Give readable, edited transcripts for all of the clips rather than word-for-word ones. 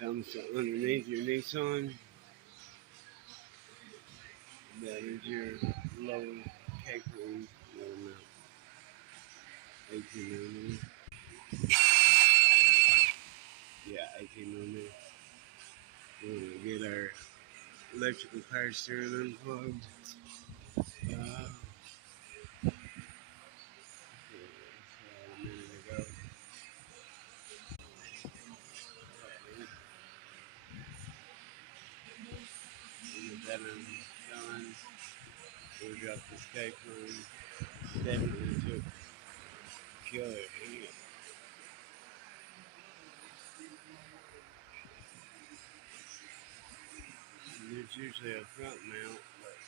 comes underneath your Nissan. That is your lower tapering mount, 18 millimeter. Yeah, 18 millimeter. We're gonna get our electrical power steering unplugged. Uh, a minute ago. Get that done. We dropped the escape room. Definitely took killer. There's usually a front mount, but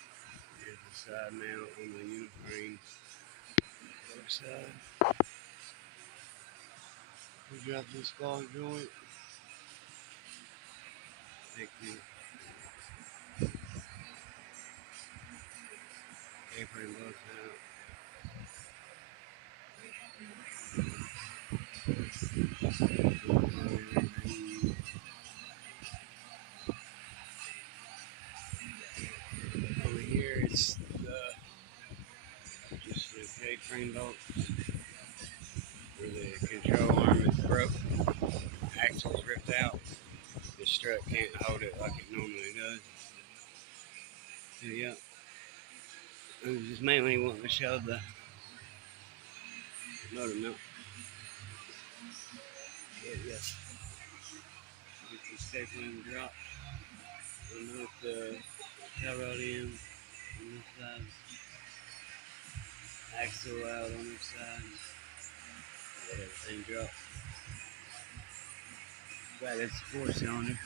there's a side mount on the uniframe other side. We dropped the spall joint. Take the apron bolts out. Over here it's just the K-frame bolts where the control arm is broke, axle's ripped out. The strut can't hold it like it normally does. So yeah, I was just mainly wanting to show the motor mount. But yeah, get the stapling drop. Remove the tail rod in on this side, axle out on this side. Let everything drop. Right, it's a 4-cylinder.